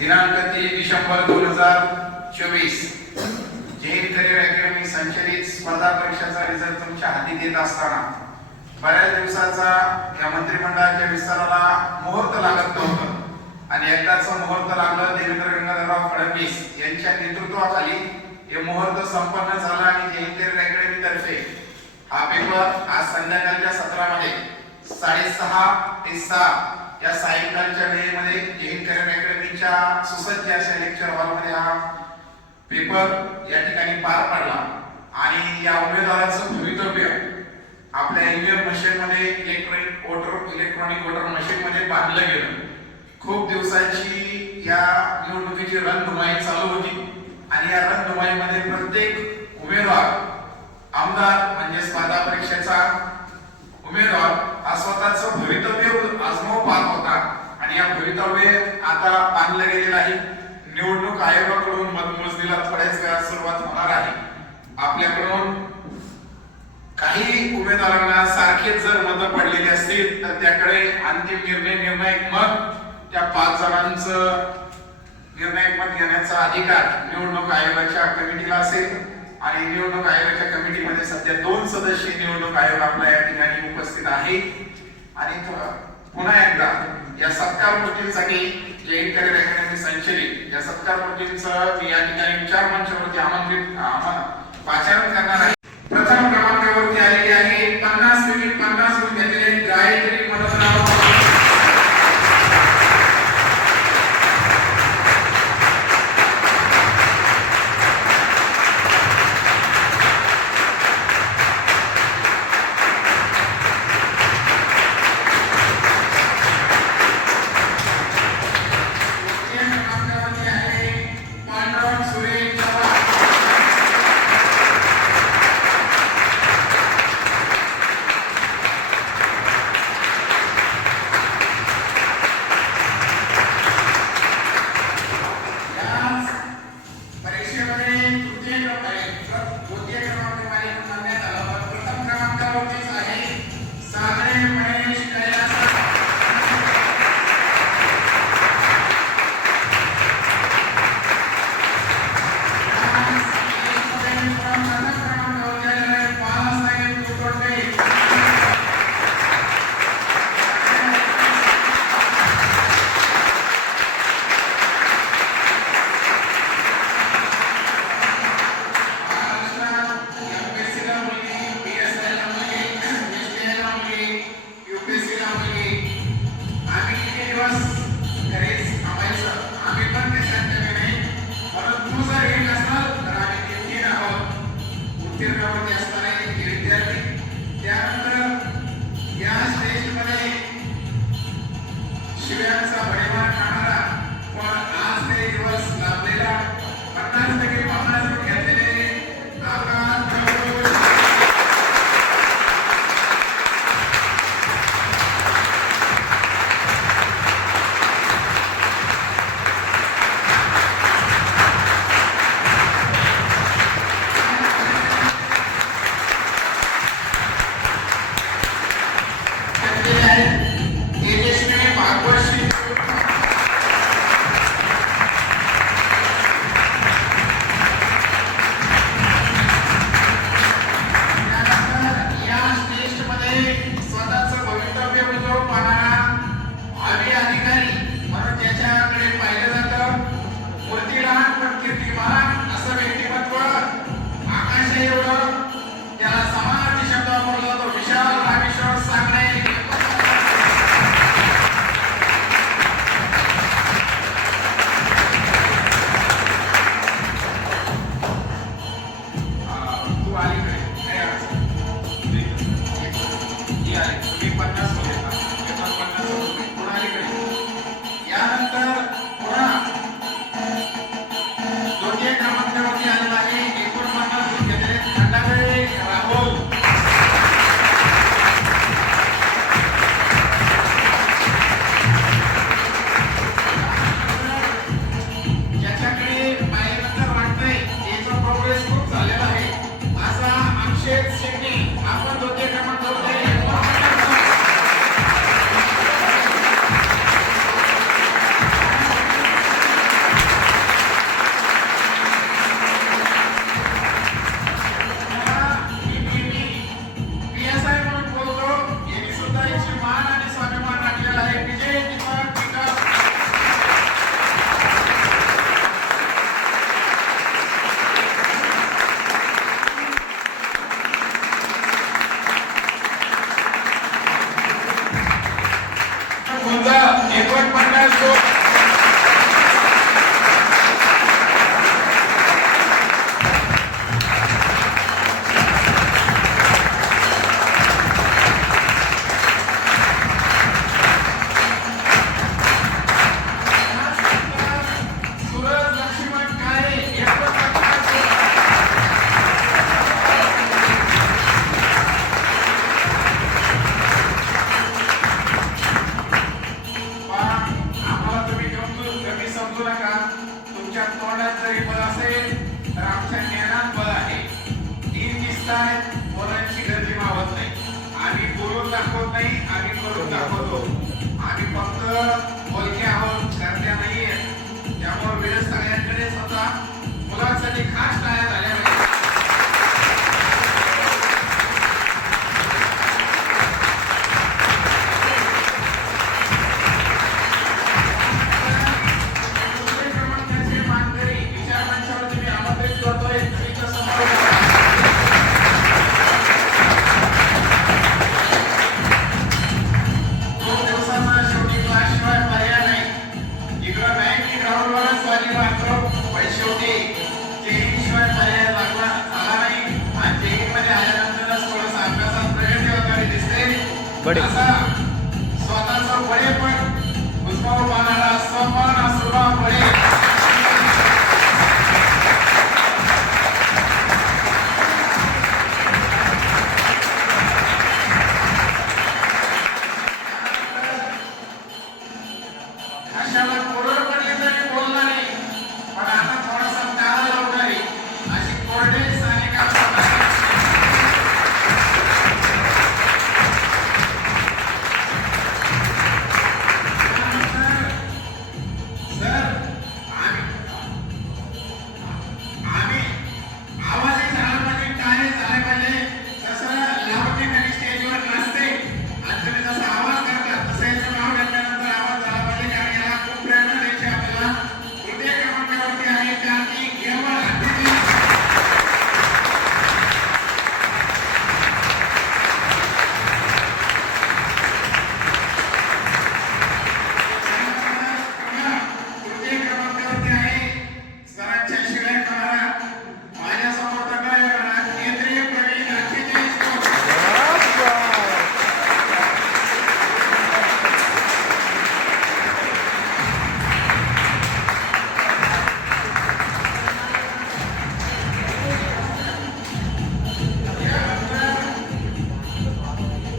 दिनांक 3 December 2024 Jain career academy संचलित स्पर्धा परीक्षाचा रिझल्ट तुमच्या हाती येत असताना बऱ्याच दिवसाचा या मंत्रिमंडळाच्या विस्ताराला मुहूर्त लागत नव्हतं आणि एकदाच मुहूर्त लागलं. देवेंद्र गंगाधरराव फडणवीस यांच्या नेतृत्वाखाली हे मुहूर्त संपन्न झाला आणि जैन करिअर अकॅडमी तर्फे हा पेपर आज संध्याकाळच्या सत्रामध्ये 6:30 ते 6 या सायंकाळच्या वेळेमध्ये जैन करिअर अकॅडमीच्या सुसज्ज अशा लेक्चर हॉलमध्ये हा पेपर या ठिकाणी पार पडला आणि या उमेदवाराचं भवितव्य आपल्या ईव्हीएम मशीन मध्ये इलेक्ट्रॉनिक वोटर मशीन मध्ये बांधलं गेलं. खूप दिवसांची या निवडणुकीची रणधुमाळी चालू होती आणि या रणधुमाळीमध्ये प्रत्येक उमेदवार आमदार म्हणजे स्पर्धा परीक्षेचा उमेदवार हा स्वतःचं भवितव्य आजमावून पाहत होता आणि या भवितव्य आता बांधलं गेलेलं आहे. निवडणूक आयोगाकडून मतमोजणीला थोड्याच वेळात सुरुवात होणार आहे. आपल्याकडून काही उमेदवारांना सारखेच जर मतं पडलेली असतील तर त्याकडे अंतिम निर्णायक मत त्या 5 जणांचं निर्णायक मत घेण्याचा अधिकार निवडणूक आयोगाच्या कमिटीला असेल आणि निवडणूक आयोगाच्या कमिटीमध्ये सध्या 2 सदस्यीय निवडणूक आयोग आपल्या या ठिकाणी उपस्थित आहे. आणि पुन्हा एकदा या सत्कार मूर्तींसाठी जैन करिअर अकॅडमी संचलित या सत्कार मूर्तींचं मी या ठिकाणी विचार मंचावरती पाचारण करणार आहे. प्रथम क्रमांकावरती आलेली आहे 50 गुण घेतलेले गायत्री मनोहरराव. सूरज लक्ष्मण काळे एकच आम्हाला तुम्ही कमी समजू नका. तुमच्या तोंडात जरी बळ असेल तर आमच्या ज्ञानात बळ आहे. तीन दिसतायत, बोलांची गरज मावत नाही. आम्ही बोलून दाखवत नाही, आम्ही करून दाखवतो. आम्ही फक्त बोलके आहोत, करत्या नाहीये. त्यामुळे वेळ सगळ्यांकडेच होता. मुलांसाठी खास टाळ्या झाल्या पाहिजे. दुसरे क्रमांकाचे मानकरी विचार मंचावर तुम्ही आमंत्रित करतोय. तुमच्या समोर दोन दिवसांना शेवटी क्लासशिवाय पर्याय नाही. इकडं बँक ग्राउंडवरच वाजी लागतो, पण शेवटी जेईशिवाय पर्याय लागला झाला नाही. आणि जेईमध्ये आल्यानंतरच थोडंसं अभ्यासात प्रगती होताना दिसते. असा स्वतःचा बळे पण उस्माव पानाला स्वमान असुभा बळे अशाला कोरड पडली तरी बोलणार नाही. पण आता थोडासा टाळा लावणारी अशी कोरडे सानिका सर आम्ही आवाजही झाला पाहिजे, टाळे झाले पाहिजे. जसं लावणी कधी स्टेजवर नाचते आणि तुम्ही जसा आवाज करता तसं याचं नाव घेतल्यानंतर आवाज झाला पाहिजे. कारण याला खूप प्रेरणा द्यायची आपल्याला. तृतीय क्रमांकावरती आहे कार्तिक केवळ हत्तीजी. तृतीय क्रमांकावरती आहे सरांच्या शिवाय खाणारा माझ्यासमोर तक्रार करणारा केंद्रीय प्रवीण हत्तीजी.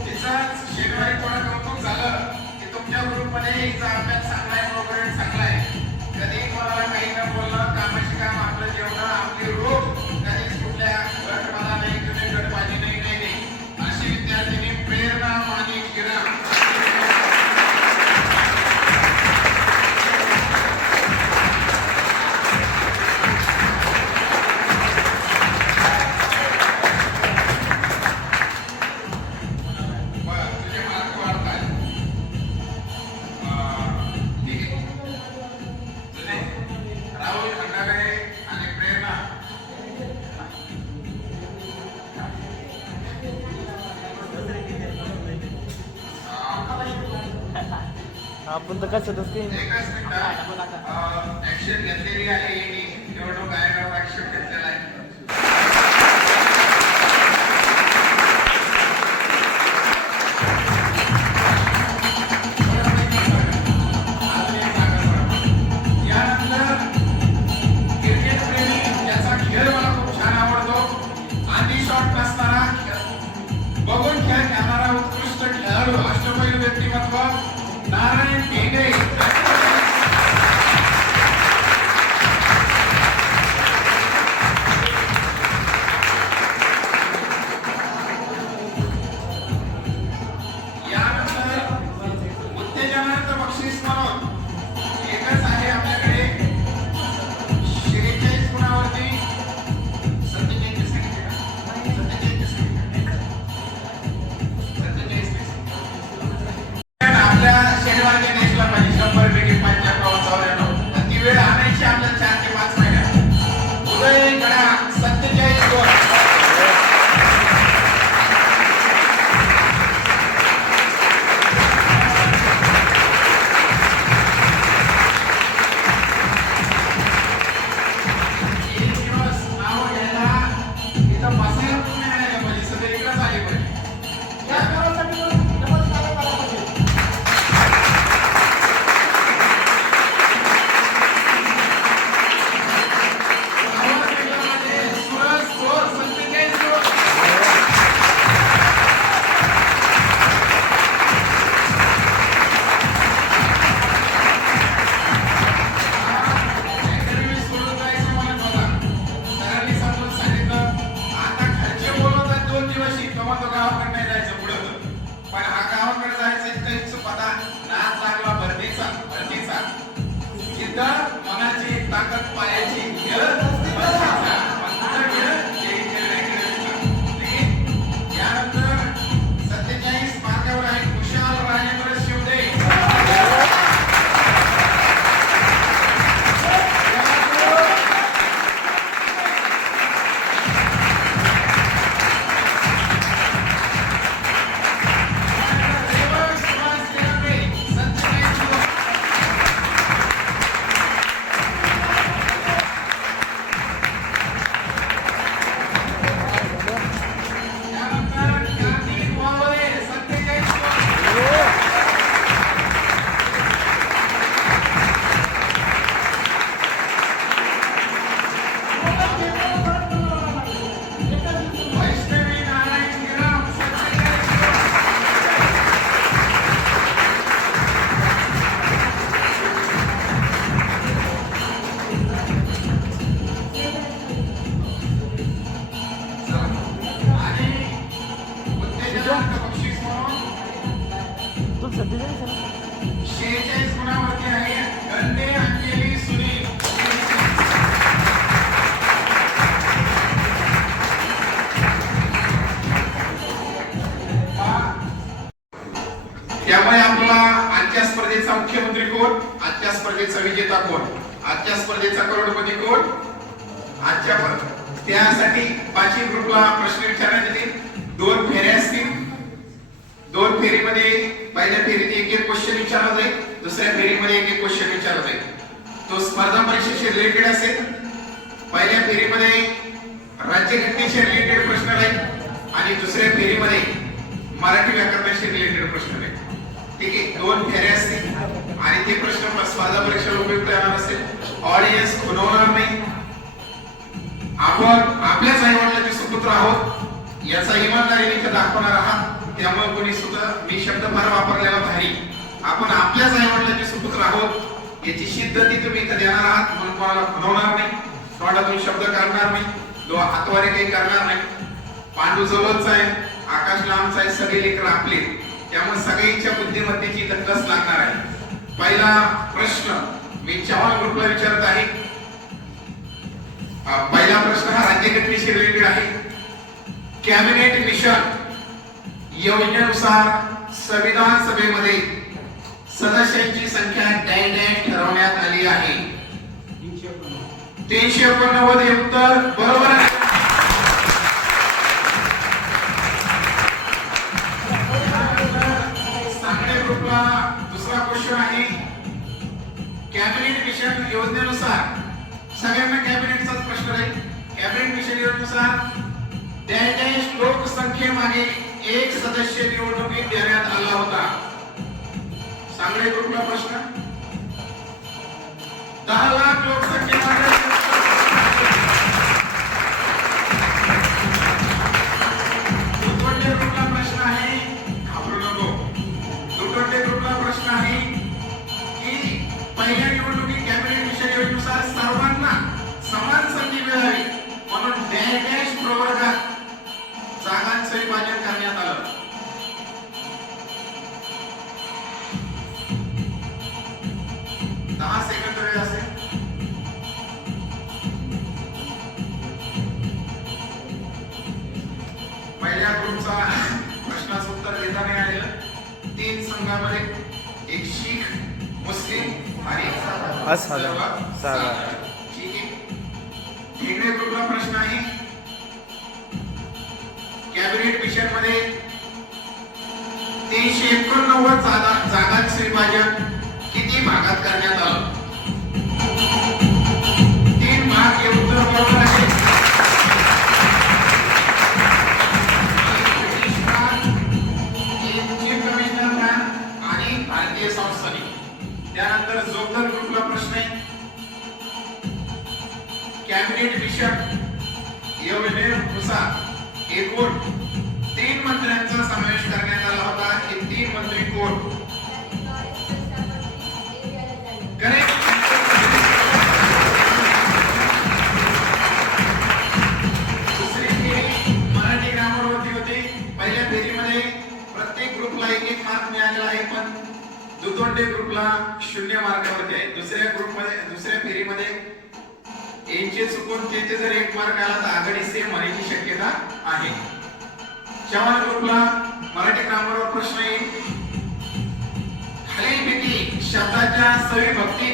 तिचाच शनिवारी थोडं कौतुक झालं की तुमच्या ग्रुपमध्ये हिचा अभ्यास चांगला आहे, प्रोग्रेस चांगला आहे. कधी कोणाला काही न बोलणं, कामाशी काम आपलं जेवणं, आपली रोग कधीच कुठल्या गटवाला नाही, तुम्ही गटबाजी नाही नाही नाही. अशी विद्यार्थिनी प्रेरणा मानिक किरण. बरं, तुझे मार्क वाढतात. ठीक आहे. तुझे राहुल खंडागळे आणि प्रेरणा आपण तर कसं काही एकच मिनिट ऍक्शन घेतलेली आहे. निवडणूक आयोगावर ऍक्शन घेतलेला आहे. यानंतर क्रिकेट प्रेमी याचा खेळ मला खूप छान आवडतो. आधी शॉट नसताना बघून खेळ खेळणारा उत्कृष्ट खेळाडू अष्टपैलू व्यक्तिमत्व नारायण ढेंगे. स्पर्धेचा विजेता कोण, आजच्या स्पर्धेचा करोडपती कोण, आजच्या त्यासाठी 5 ग्रुपला प्रश्न विचारण्यात येतील. 2 फेऱ्या असतील. 2 फेरीमध्ये पहिल्या फेरीत एक क्वेश्चन विचारला जाईल, दुसऱ्या फेरीमध्ये एक क्वेश्चन विचारला जाईल. तो स्पर्धा परीक्षेशी रिलेटेड असेल. पहिल्या फेरीमध्ये राज्यघटनेशी रिलेटेड प्रश्न राहील आणि दुसऱ्या फेरीमध्ये मराठी व्याकरणाशी रिलेटेड प्रश्न राहील. ठीक आहे, 2 फेऱ्या असतील आणि ते प्रश्न स्पर्धा परीक्षेला उपयुक्त येणार असेल. ऑडियन्स खुणवणार नाही. आपण आपल्याच आईवडिलांचे सुपुत्र आहोत याचा इमानदारीने दाखवणार आहात. त्यामुळे कोणी सुद्धा मी शब्द फार वापरलेला भारी, आपण आपल्याच आईवडिलांचे सुपुत्र आहोत याची सिद्धती तुम्ही इथे देणार आहात. म्हणून कोणाला खुणवणार नाही, तोंडातून शब्द काढणार नाही, हातवारे काही करणार नाही. पांडू जवळचा आहे, आकाश लांबचा आहे, सगळे लेकर आपले, त्यामुळे सगळ्यांच्या बुद्धिमत्तेची तकस लागणार आहे. पहिला प्रश्न मी चव्हाण ग्रुपला विचारत आहे. पहिला प्रश्न हा राज्यघटनेशी रिलेटेड आहे. कॅबिनेट मिशन योजनेनुसार संविधान सभेमध्ये सदस्यांची संख्या डॅश डॅश ठरवण्यात आली आहे. 389 हे उत्तर बरोबर आहे. सांगणे ग्रुपला दुसरा क्वेश्चन आहे. कॅबिनेट मिशन योजनेनुसार सगळ्यांना कॅबिनेटचाच प्रश्न आहे. कॅबिनेट मिशन योजनेनुसार डॅश डॅश लोकसंख्येमागे एक सदस्य निवडणुकीत देण्यात आला होता. सांगणे ग्रुपला प्रश्न. 10 लाख लोकसंख्येमागे दुटोंडे ग्रुपला प्रश्न आहे. घाबरू नको. दुटोंडे ग्रुपला प्रश्न आहे की पहिल्या निवडणुकीत कॅबिनेट मिशन योजनेनुसार सर्वांना समान संधी मिळावी म्हणून डॅश डॅश प्रवर्गात जागांचे विभाजन करण्यात आलं. दहा सेकंद वेळ असेल. पहिल्या ग्रुपचा प्रश्नाचं उत्तर देता नाही आलेलं. 3 संघामध्ये एक शीख, मुस्लिम आणि साधा. ठीक आहे. इकडे ग्रुपला प्रश्न आहे. कॅबिनेट मिशन मध्ये 389 जागांचे विभाजन किती भागात करण्यात आलं? 3 भाग. हे उत्तर बरोबर आहे. चीफ कमिशनर आणि भारतीय संस्थानी. त्यानंतर जोगदल ग्रुपला प्रश्न आहे. कॅबिनेट मिशन योजनेनुसार एकूण 3 मंत्र्यांचा समावेश करण्यात आला होता. हे 3 मंत्री कोण? करेक्ट. दुसरी फेरी मराठी ग्रामरवरती होती. पहिल्या फेरीमध्ये प्रत्येक ग्रुपला 1-1 मार्क मिळालेला आहे, पण दुतोंडे ग्रुपला 0 मार्कावरती आहे. दुसऱ्या फेरीमध्ये यांचे चुकून तेथे जर 1 मार्क आला तर आघाडी सेम होण्याची शक्यता आहे. चव्हाण ग्रुपला मराठी ग्रामरवर प्रश्न येईल. खालीलपैकी शब्दाच्या सविभक्ती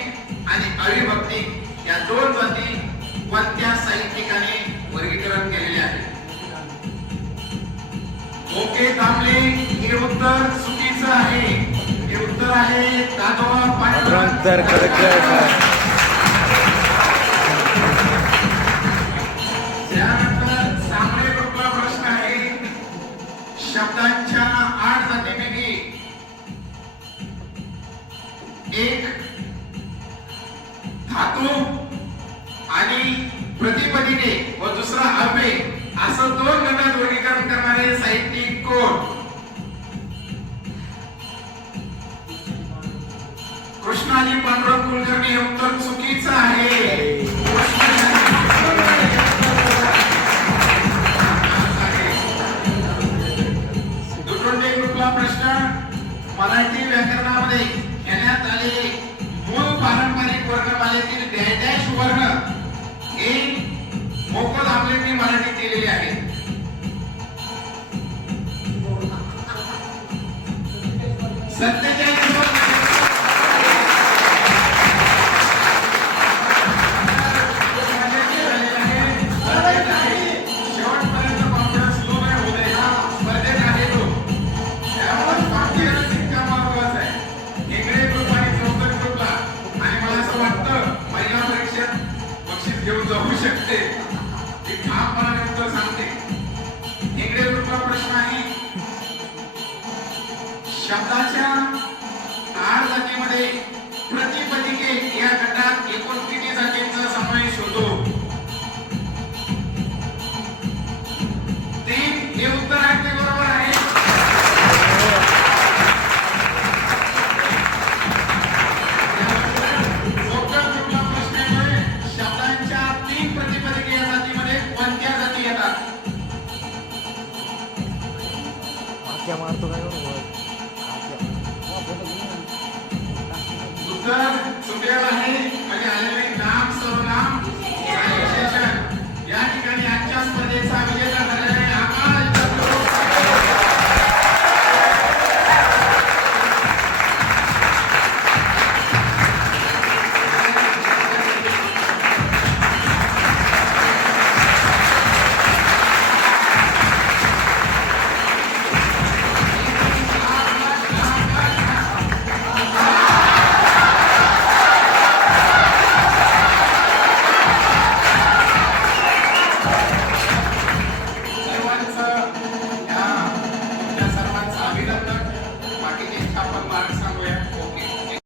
आणि अविभक्ती या 2 जाती कोणत्या साहित्यिकाने वर्गीकरण केलेले आहे? ओके तांबले. हे उत्तर चुकीचं आहे. हे उत्तर आहे दादोबा पांडुरंग. त्यानंतर सांगणे ग्रुपला प्रश्न आहे. शब्दांच्या 8 जातीपैकी एक धातू आणि प्रतिपदीने व दुसरा अव्यय असं 2 गटात वर्गीकरण करणारे साहित्यिक कोण? कृष्णाजी पांडुरंग कुलकर्णी. हे उत्तर चुकीचं आहे. दुटोंडे ग्रुपला प्रश्न. मराठी व्याकरणामध्ये घेण्यात आलेले मूळ पारंपरिक वर्णमालेतील डॅश डॅश वर्ण हे मोफत आपले मराठीत दिलेले आहे. घेऊन जाऊ शकते